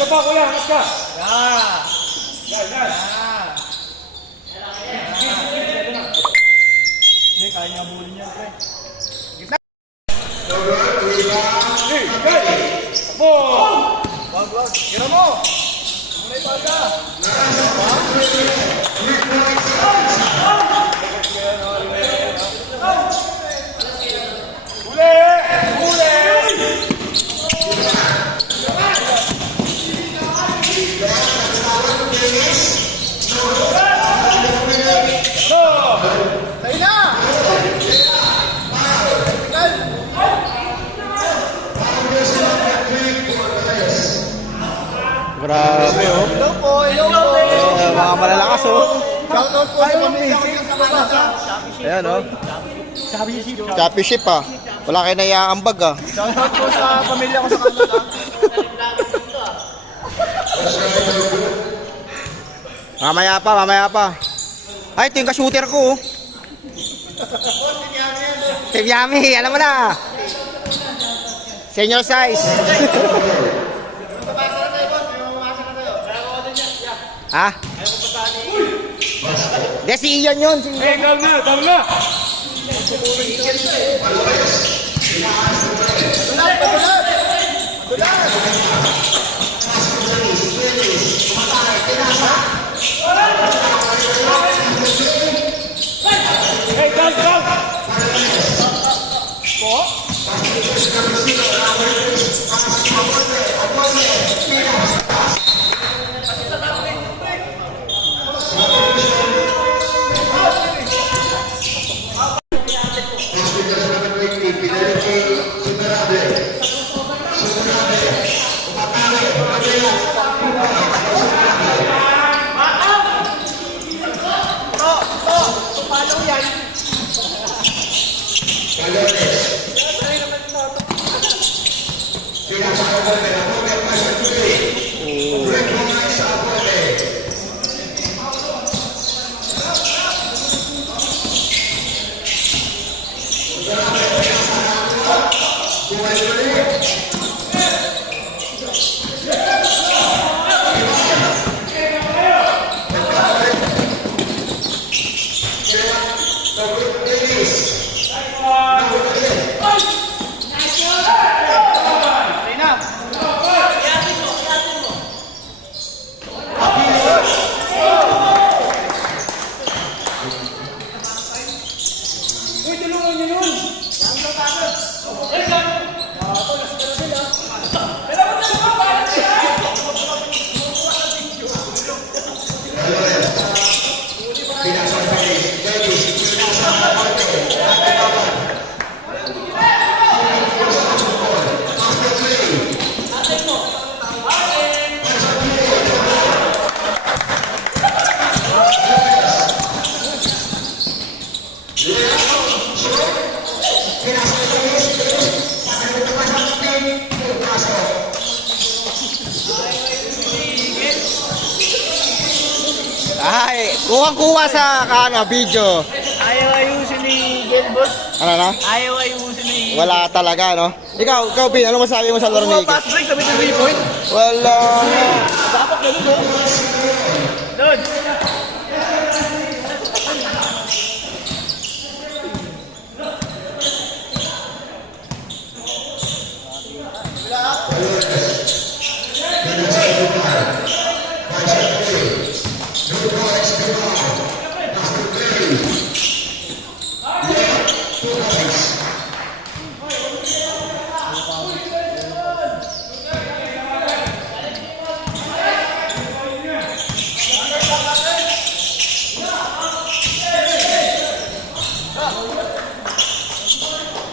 Isa pa, kuya. Angat ka. Yan. Hindi, kaya niya bulin yan, pre. Gitna. Wag. Gira mo. Mulay pa ka. Grabe oh. Hello po. Mga malalakas oh. Shoutout po sa amazing. Ayan oh. Championship. Choppy ship ah. Wala kayo naiaambag ah. Shoutout po sa pamilya ko sa Canada. Mamaya pa. Ay, ito yung ka-shooter ko oh. Team Yami, alam mo na. Senior size. Ha? Hindi, si Ian yun. Eh, down na. Hey, down. Ay, kuha sa video. Ayaw ayusin ni Gelbos. Ano na? Ayaw ayusin ni... Wala talaga, no? Ikaw, Bin, ano masabi mo sa laro ni Iggy? Pass break, sabi sa 3 point. Wala. Dapat ganun, no? Doon.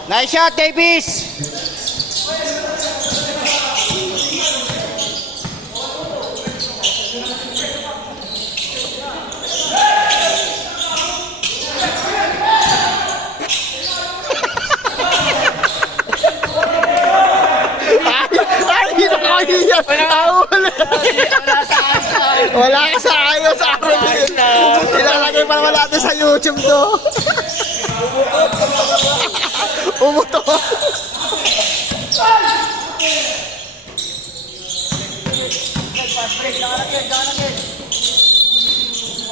Nice shot, Davis! Wala ka sa ayos sa akin. Ilalagay pa naman natin sa YouTube to. Umuto.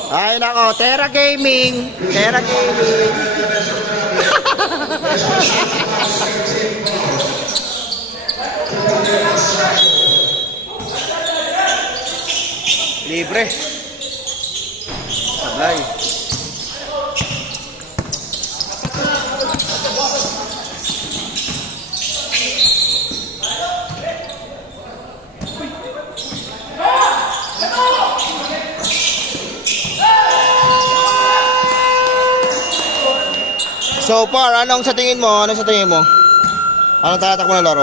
Ay nako, Terra Gaming. Terra Gaming. Libre. Sablay. So far, anong sa tingin mo? Anong sa tingin mo? Anong tatakbo na laro?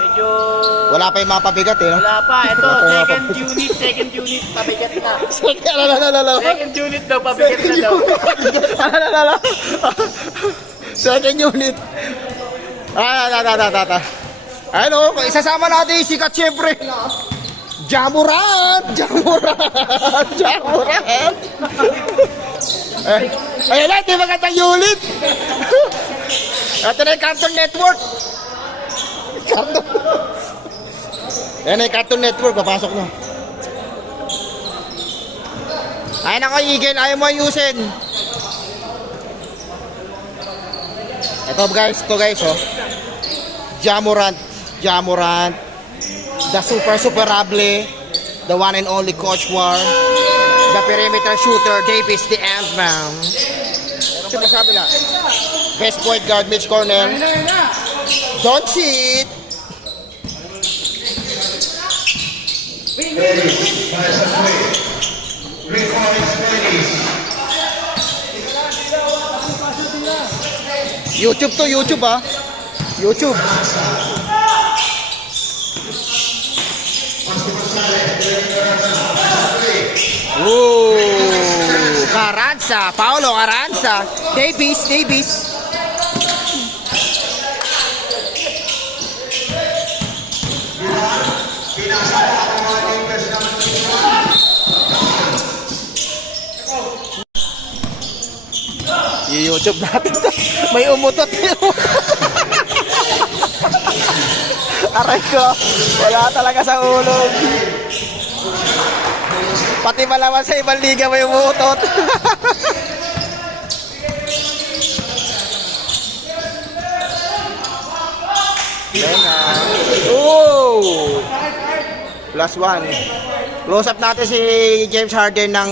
Medyo... Wala pa yung mga pabigat eh, no? Wala pa. Ito, Wala pa second unit, pabigat na. Second Second unit daw, pabigat na daw. Second unit. Ano, isasama natin yung sikat syempre. Jamuran! Ayun na, ito yung magandang unit. Ito na yung Cartoon Network. Ayan na yung Cartoon Network, papasok na. Ayun ako, Eagle, ayaw mo ayusin. Ito guys, oh. Jamorant. The superable, the one and only Coach War, the perimeter shooter, Davis, the Ant-Man. Sino sabi na? Best point guard, Mitch Cornell. Don't cheat. YouTube to, YouTube ah. YouTube. Carranza, Paolo Carranza, Davis. YouTube natin to. May umutot yun. Aray ko, wala talaga sa ulo. Pati malaman sa ibang liga may umutot. Venga. +1. Close up natin si James Harden ng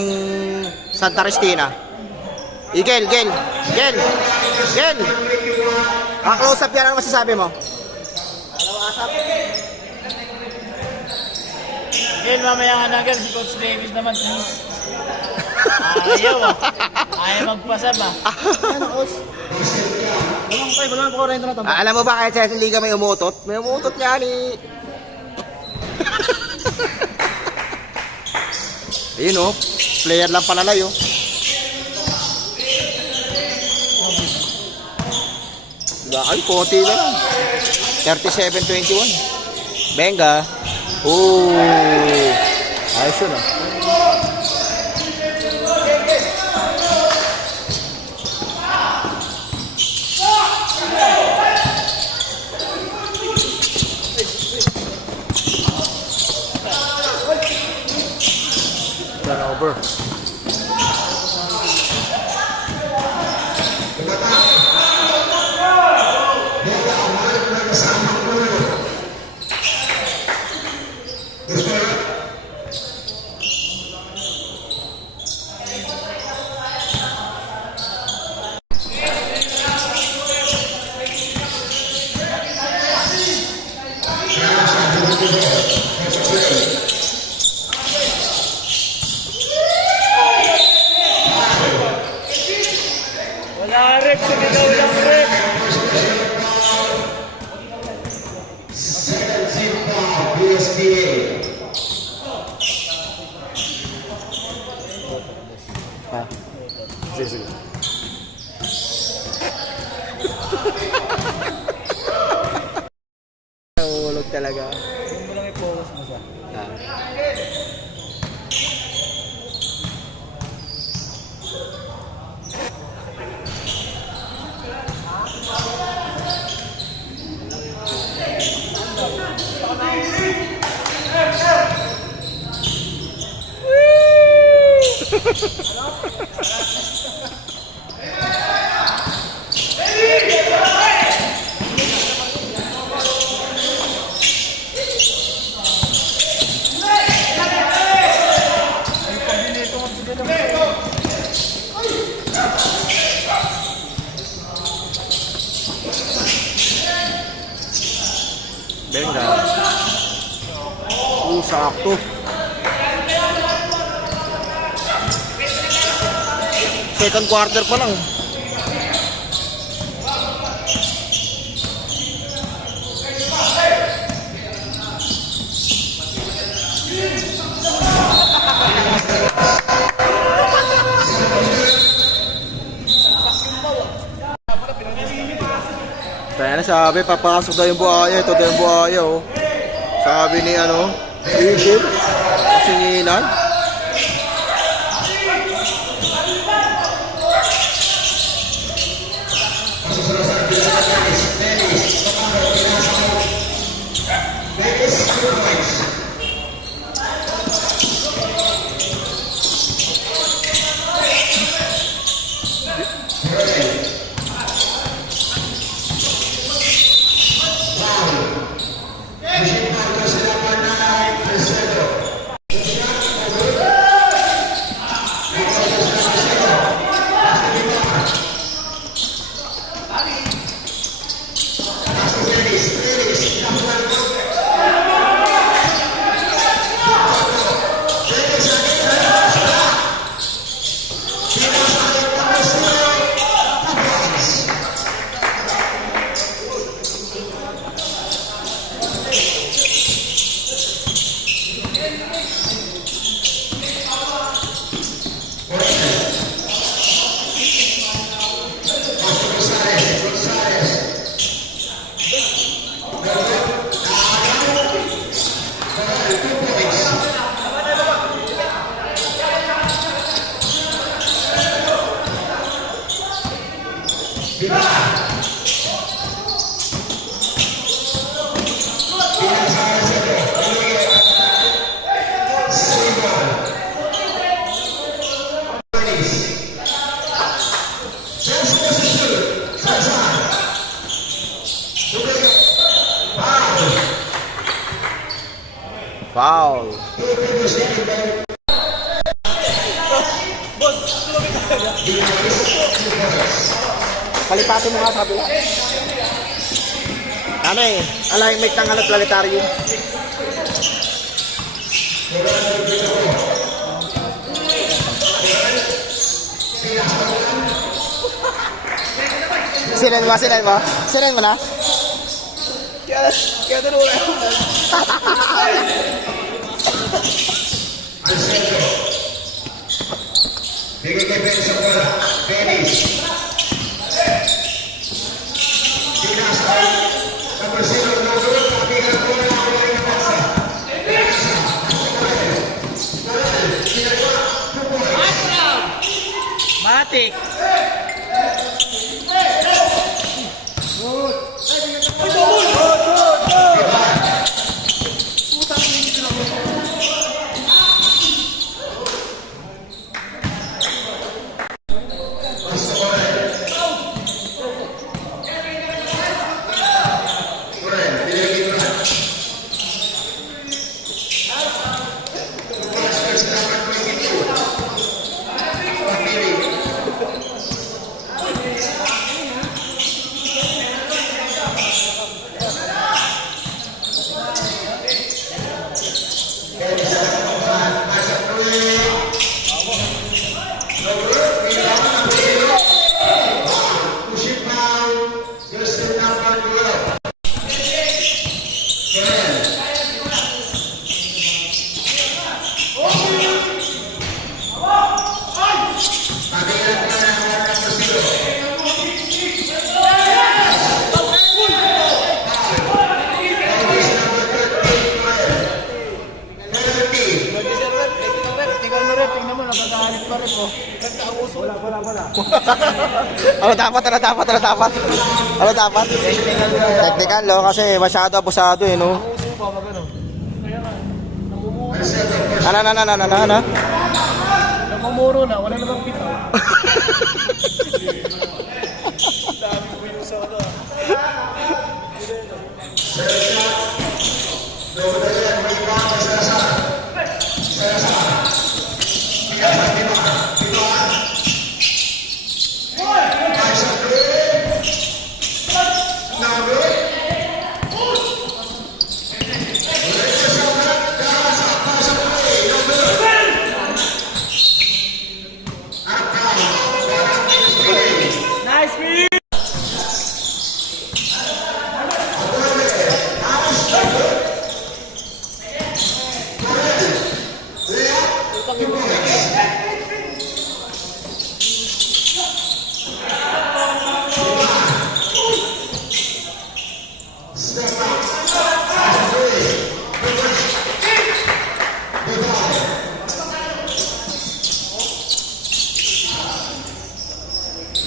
Santa Cristina. Gel. Close up yan, ano masasabi mo? Ngayon, mamaya nga nagal, si Coach Davis naman, please. Ayaw magpasab ah. Alam mo ba kahit sa liga may umutot? May umutot niya ni... Ayun oh, player lang palalay oh. Ay, konti na lang. 37-21. Benga. Ayos yun ah. Turnover. Wala rep, sumigaw lang rep. Sige. Nahulog talaga. Yung mo lang i-focus mo siya. Benga. Sakto. Second quarter pa lang. Kaya na sabi, papasok daw yung buhaya. Ito daw yung buhaya, oh. Sabi ni ano, Eagle, singilan. Foul. Palipatin mo nga sabi. Ano eh, alignment ng ano, planetarium. Sinen mo? Sinen mo na? Kaya doon wala. Bigay kay Ben sa bola. Dennis. Pinasay. Number 0, Nagulot. Pakihan ko na ako na yung pasa. Matik. Ano dapat? Technical, no? Kasi masyado abusado eh, no? Namumuro na, wala namang pitaw.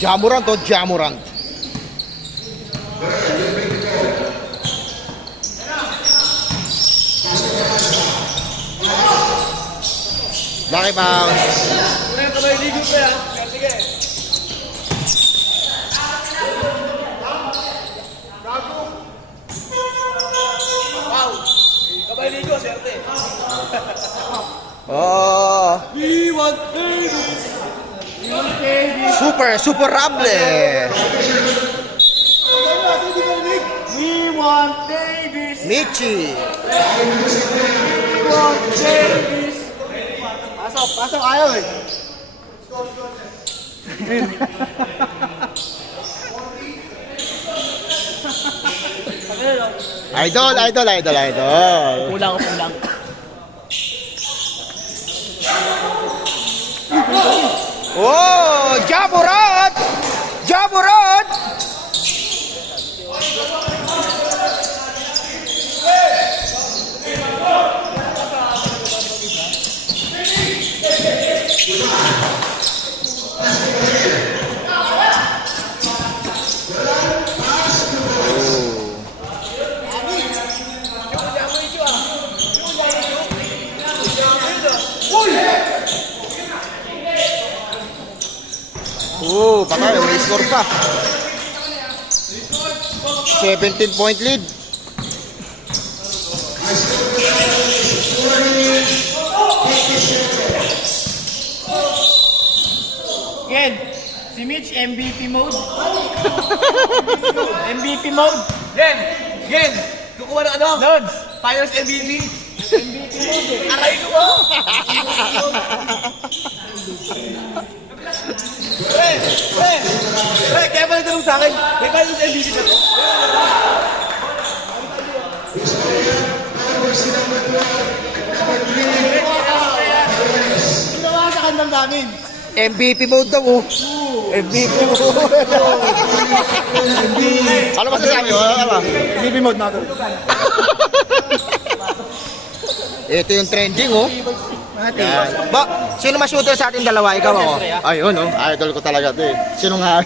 Jamorant o Jamorant. Laki bounce. Ano yung kamay ligo pa yan? Sige. Gago. Wow. Kamay ligo, serte. Oh. We want Davis. Super rable. We want Davis! Michi. We want Davis! Pasok, ayaw eh. Idol. Pulang. Oh, Jamorant! Oh, patay, may score pa. 17-point lead. Gen, si Mitch, MVP mode. MVP mode. Gen, kukuha ng ano? Lods. Finals MVP. MVP mode eh. Aray ko mo! Pre, kaya pa nagtanong sa akin, may finals MVP na to? Ginawa sa kandang namin. MVP mode daw oh. MVP mode. Ano masasabi mo? Ano? MVP mode natin. Ito yung trending oh. Yan. Ba, sino mas shooter sa ating dalawa? Ikaw ako. Ayun oh, idol ko talaga 'to eh. Sino nga?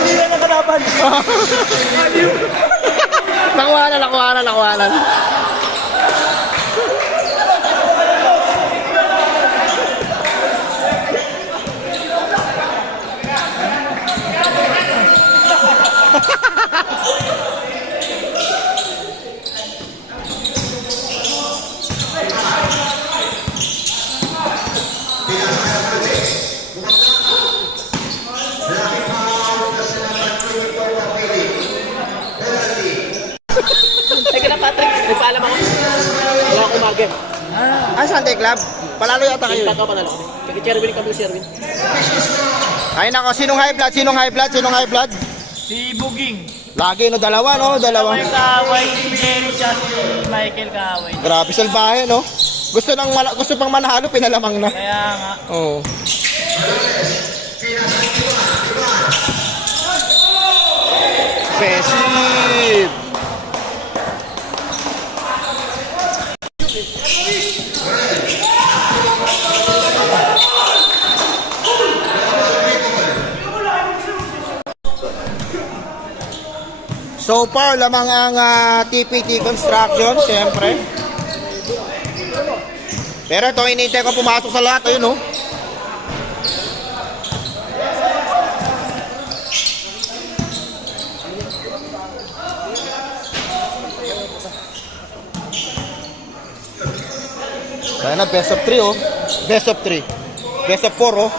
Hindi na nakalaban. Nakuhanan. Sige na Patrick, may paalam ako. Wala akong margin. Ah, Sunday Club? Palalo yata kayo. Pagka panalo kami. Kaya Cherwin kami si Sherwin. Ay nako, sinong high blood? Si Buging. Lagi no, dalawa. May kaaway si Jerry at si Michael kaaway. Grabe salbahe no. Gusto pang manalo, pinalamang na. Kaya nga. Oo. Pesip. So far, lamang ang TPT Construction, siyempre. Pero ito, hinihintay ko pumasok sa lahat. Ayun, oh. Kaya na, best of 3, oh. Best of 3. Best of 4, oh.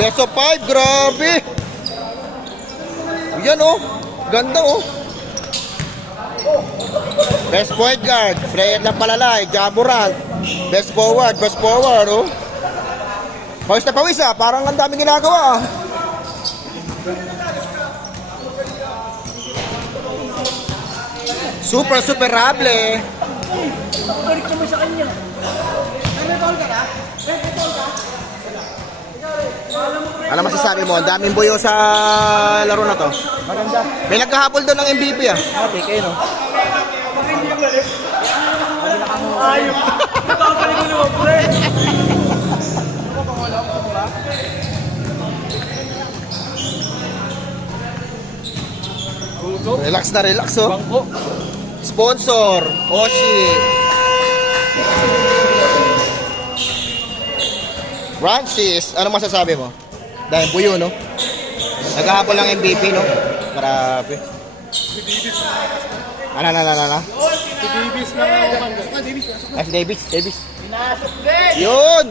Best of 5, grabe. Yan, oh. Ganda, oh. Best point guard, player ng palalay, Jamorant. Best forward, oh. Pawis na pawis ah, parang ang daming ginagawa ah. Super rable. Balik naman sa kanya. Alam masasabi mo, ang daming buyo sa laro na to. Maganda. May nagkahabol doon ng MVP ah. Ate, kayo no? Ayun. Nakabalik mo naman, pre. Relax na relax oh. Bangko. Sponsor, Oshi. Francis, ano masasabi mo? Dahil buyo, no? Naghahabol ng MVP, no? Marami. Ano? Si Davis na kumanda. Ah, si Davis. Pinasok din. Yun!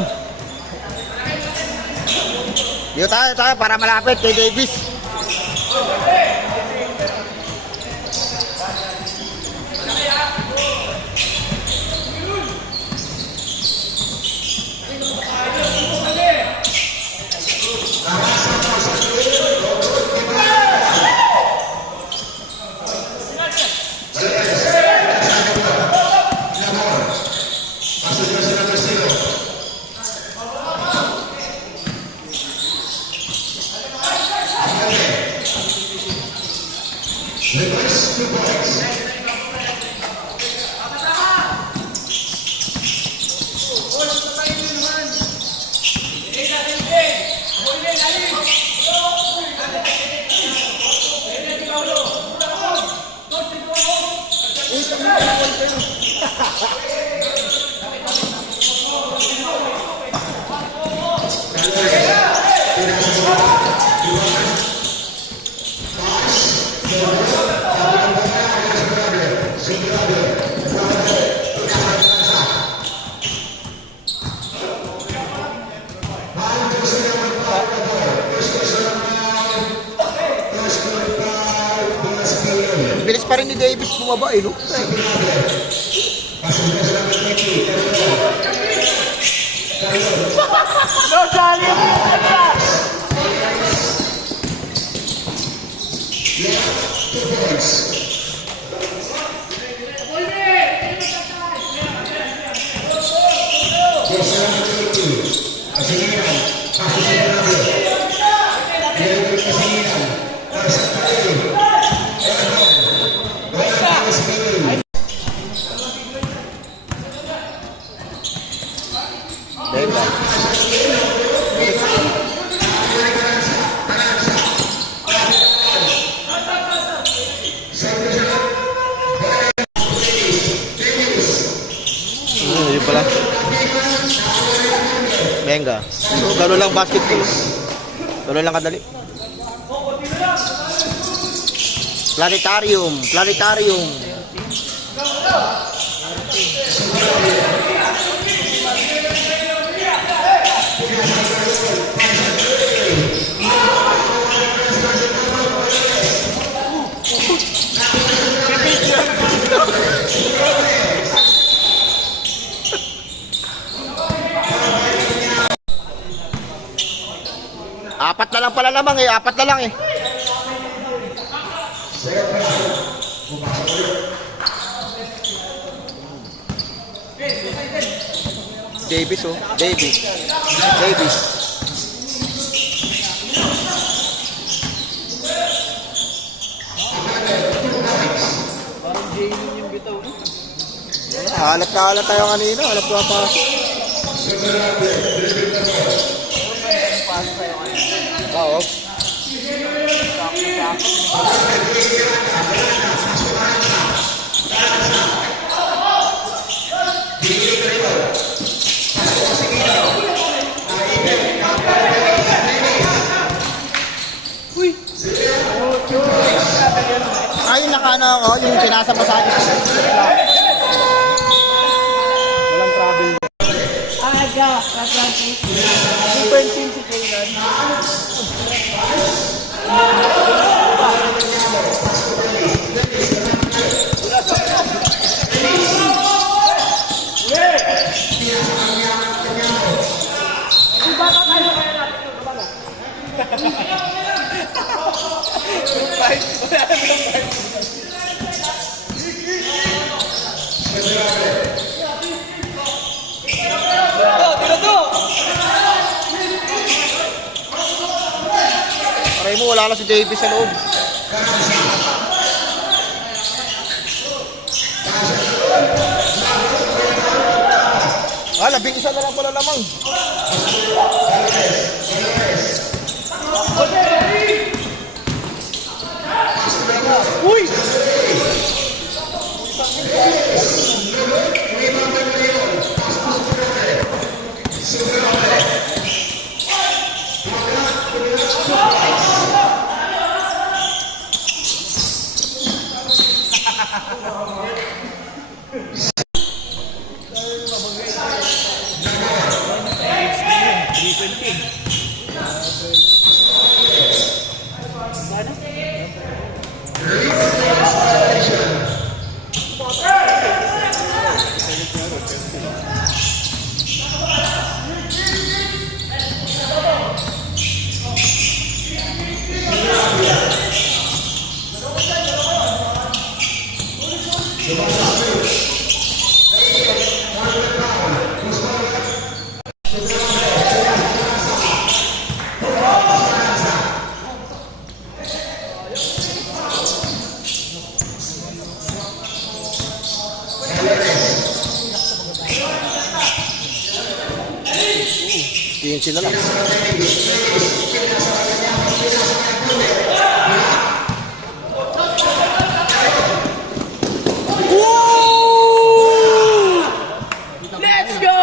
Yun tayo para malapit kay Davis. Bilis pa rin ni Davis bumaba eh, no? No, Johnny! Venga. Yun pala. Venga. So, gano'n lang basketball. Gano'n lang kadali. Planetarium. Apat na lang pala lamang eh, apat na lang eh. Davis oh, Davis. Parang Jamie yung bitaw. Halat na halat tayo kanina, halat na pa. Oo. Ay, nakano ako, yung pinasa pa sa akin. Walang travel. Aga, ka-practice. Super team si Kaylan. Iba ka kayo Paray mo, wala na si Davis sa loob. Labing isa na lang pala lamang. Uy! Tingin sila lang. Let's go!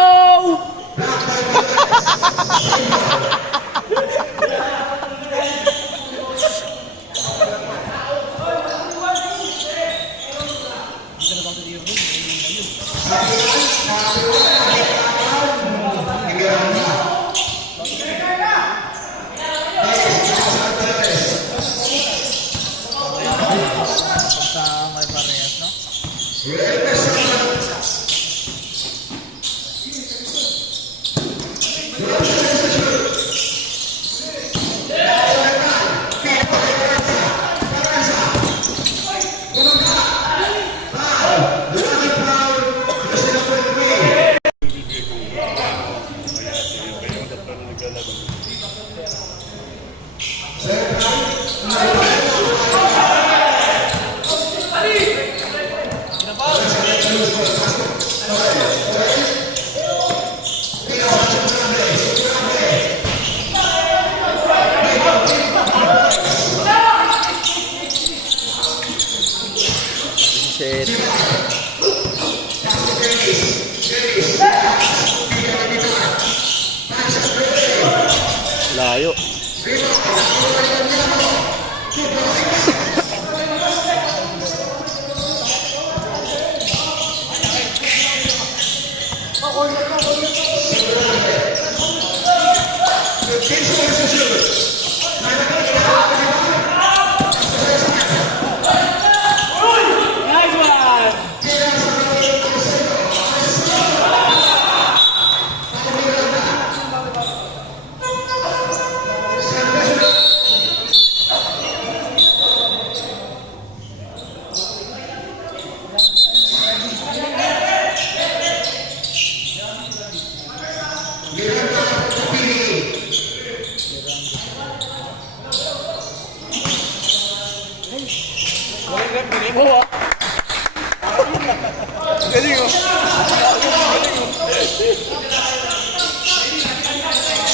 Shit. Layo. Nice one! Galing mo ah. Galing mo. Galing.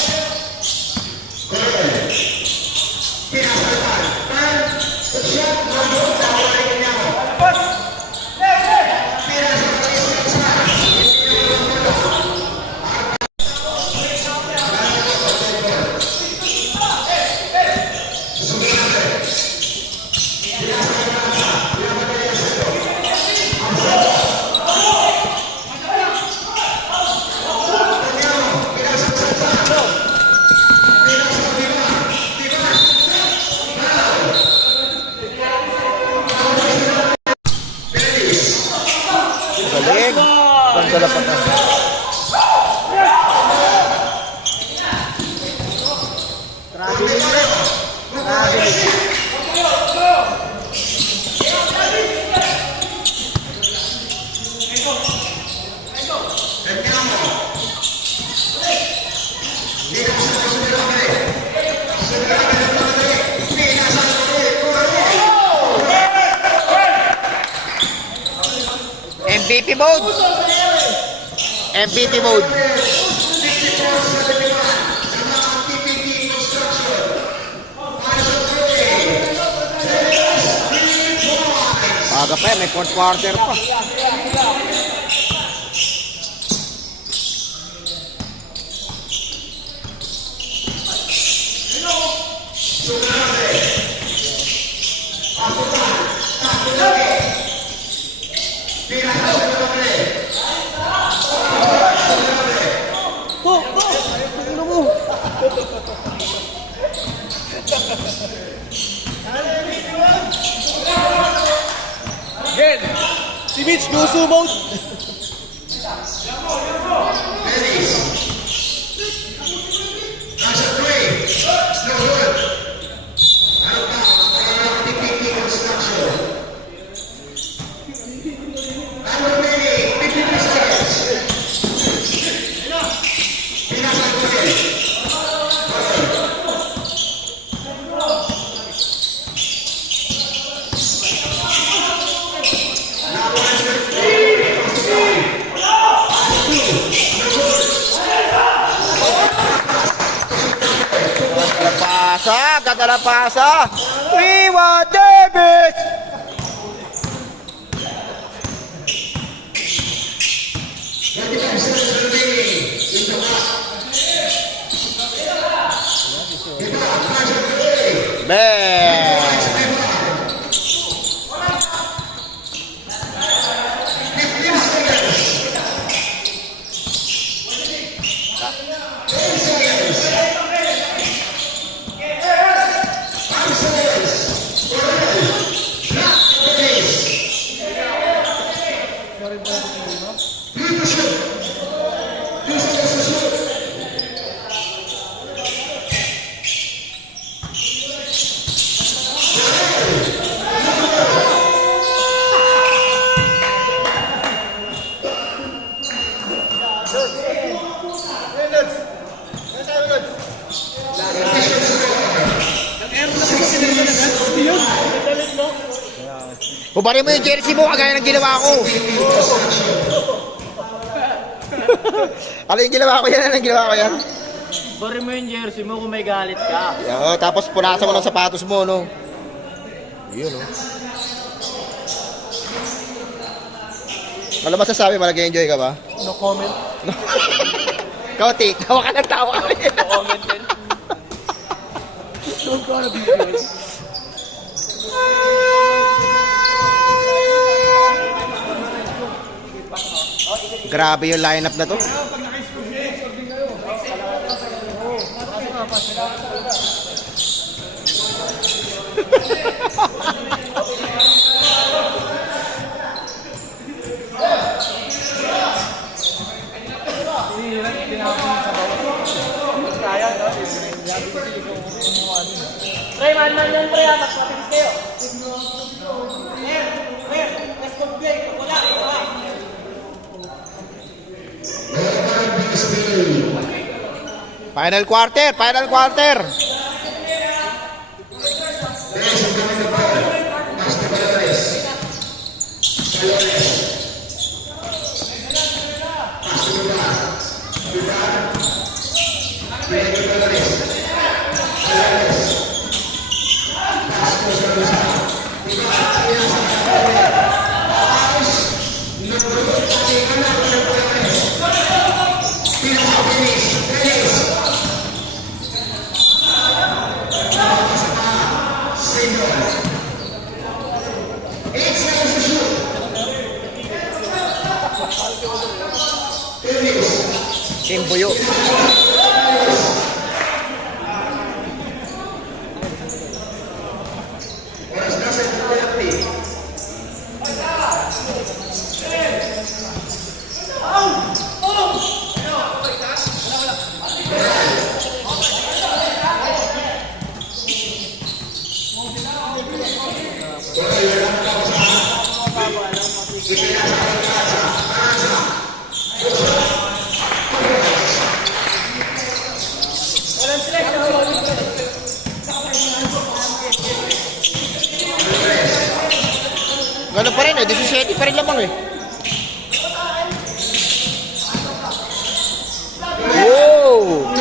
Pagdala pa na. Grabe yung rep. MVP mode. MVP mode. Aga pa yan, may fourth quarter pa. Again. Si Mitch, gusto mode. Ganda na pasa. We want Davis. Bang. Hubarin mo yung jersey mo kagaya ng ginawa ko. Ano yung ginawa ko yan? Ano yung ginawa ko yan? Hubarin mo yung jersey mo kung may galit ka. Yo, tapos punasan mo ng sapatos mo, no? Yun, no? Ano masasabi mo? Nag-enjoy ka ba? No comment. Kauti, tawa ka ng tawa. No comment din. Don't gonna be good. Grabe yung lineup na to. Pre, man yan pre, mas matinis kayo. Let's go play. Wala. Final quarter, final quarter. Ganun pa rin eh, 17 pa rin lamang eh. Wow!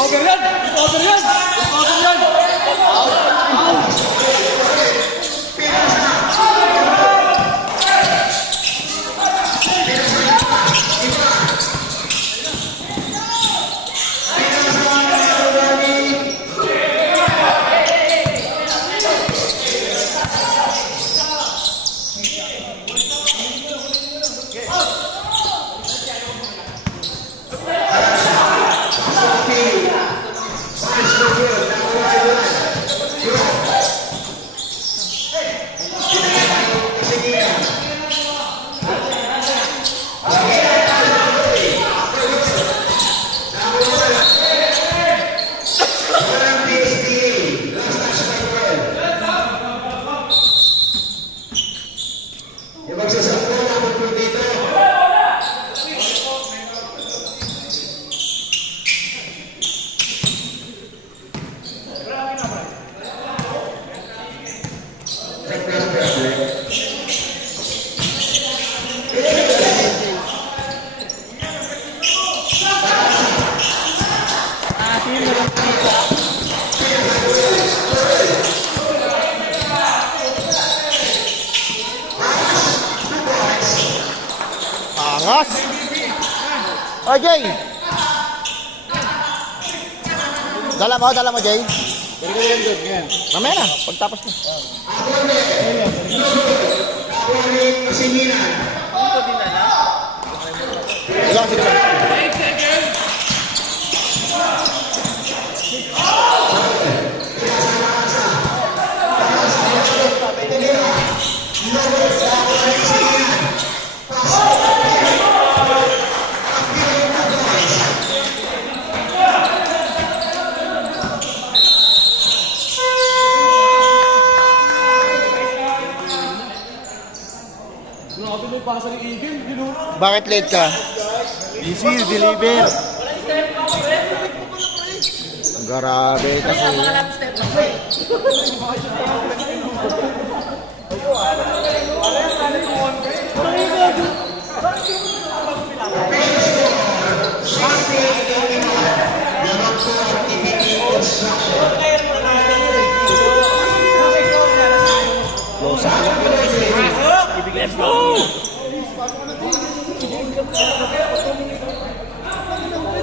Over yan! Over yan! Over yan! Angas! O, Jay! Dala mo, Jay. Mamaya na, pagtapos na. Wala, sige ba? Bakit late ka? Easy, deliver. Grabe kasi. Let's go!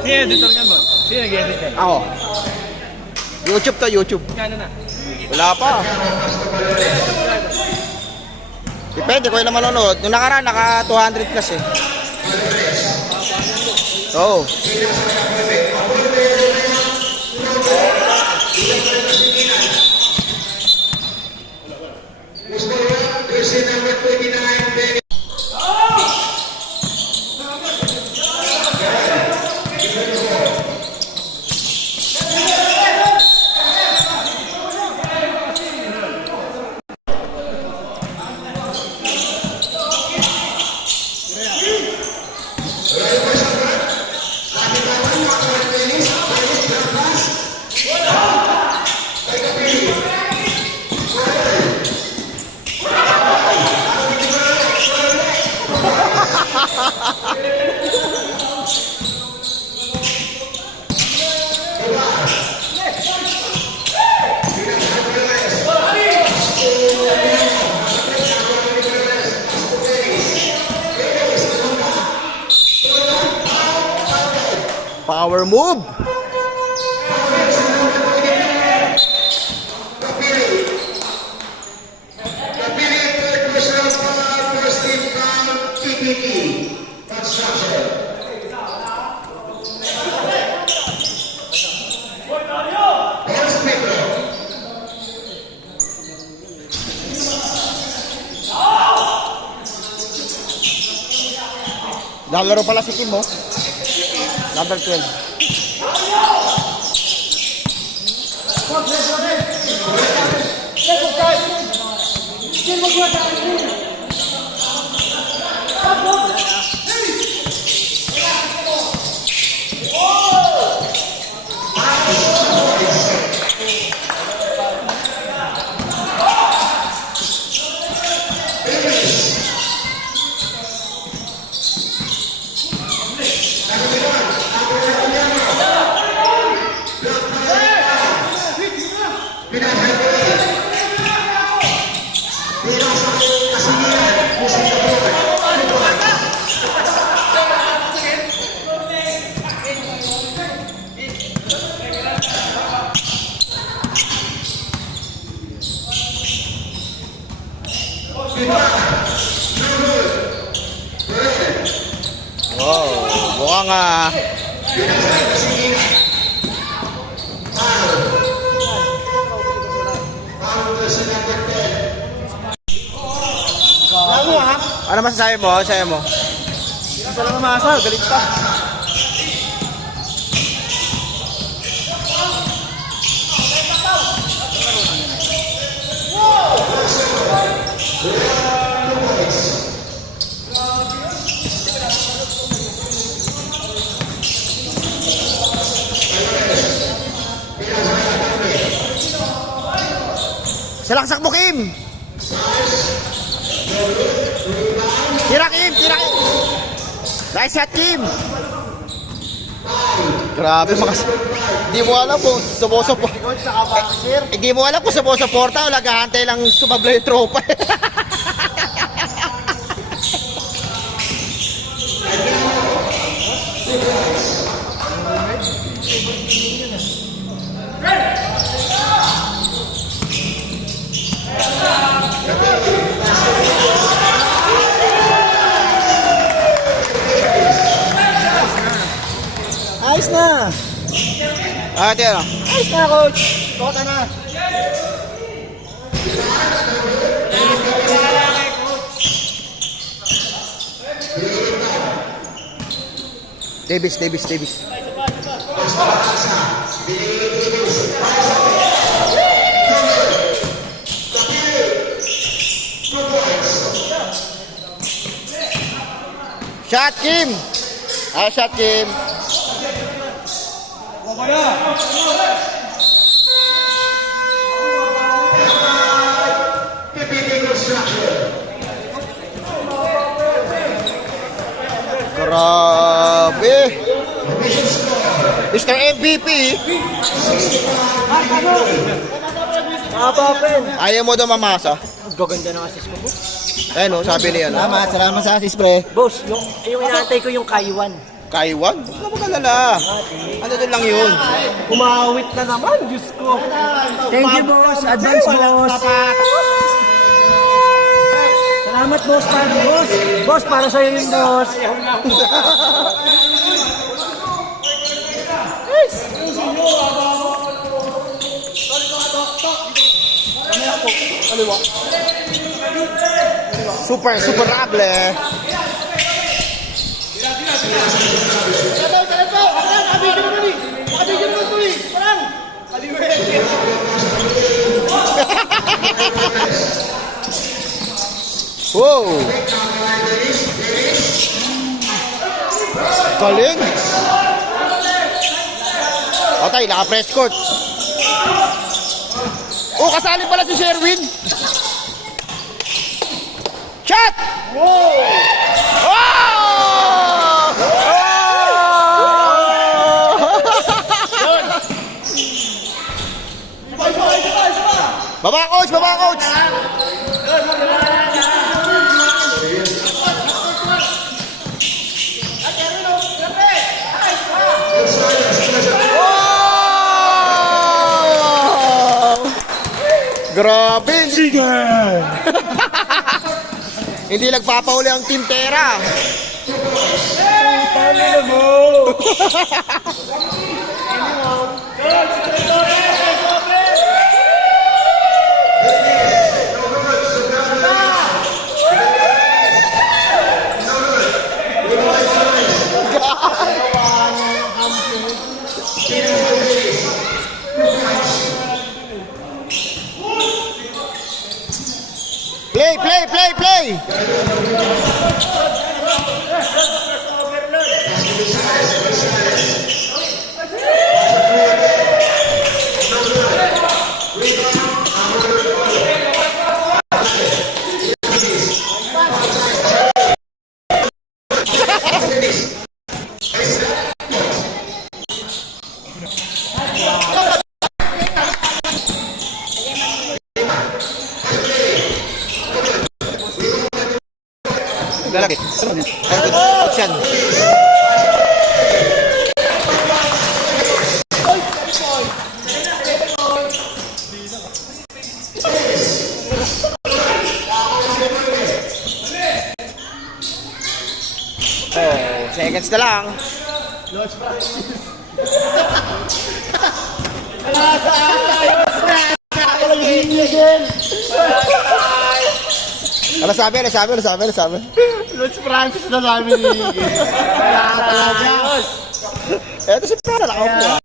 Sino editor niyan, boss? Sino nag-edit yan? Ako. YouTube to, YouTube. Kano na? Wala pa. Depende kung ilang manonood. Nung nakaraan, naka 200 plus eh. Oo. Jersey number 29, Benny. Power move. Lalaro pala si Kim mo. Number 12. Wow, mukhang ano masasabi mo? Sabi mo? Isa lang umasa, galit pa. Salaksak mo, Kim! Tira, Kim! Tira, Kim! Nice shot, Kim! Grabe, mga... Hindi mo alam kung sumusuporta. Hindi mo alam kung sumusuporta o naghahantay lang sumabla yung tropa. Ayos na. Ah, tira. Ayos na, coach. Kota na. Davis. Shot, Kim! Ah, shot, Kim! Grabe! Mr. MVP! Ayaw mo daw mamasa? Gaganda ng assist ko, boss. Ayun o, sabi niya na. Salamat sa assist, pre. Boss, yung inaantay ko yung Kaiwan. Kaiwan? Huwag na mag-alala. Ano doon lang yun? Umawit na naman, Diyos ko. Thank you, boss. Advance, boss. Salamat, boss. Boss. Boss, para sa'yo yun, boss. Super rable. Wow! Galing! Patay, naka-press court. Oh, kasali pala si Sherwin. Shot! Wow! Baba, coach! Baba, coach! Wow! Grabe! Hindi nagpapahuli ang Team Tera. Play, play, play, play! Lalaki. Coach yan. Oh, seconds na lang. Ano sabi? Lutz Francis na namin ni Eto si Prana, nakaupo.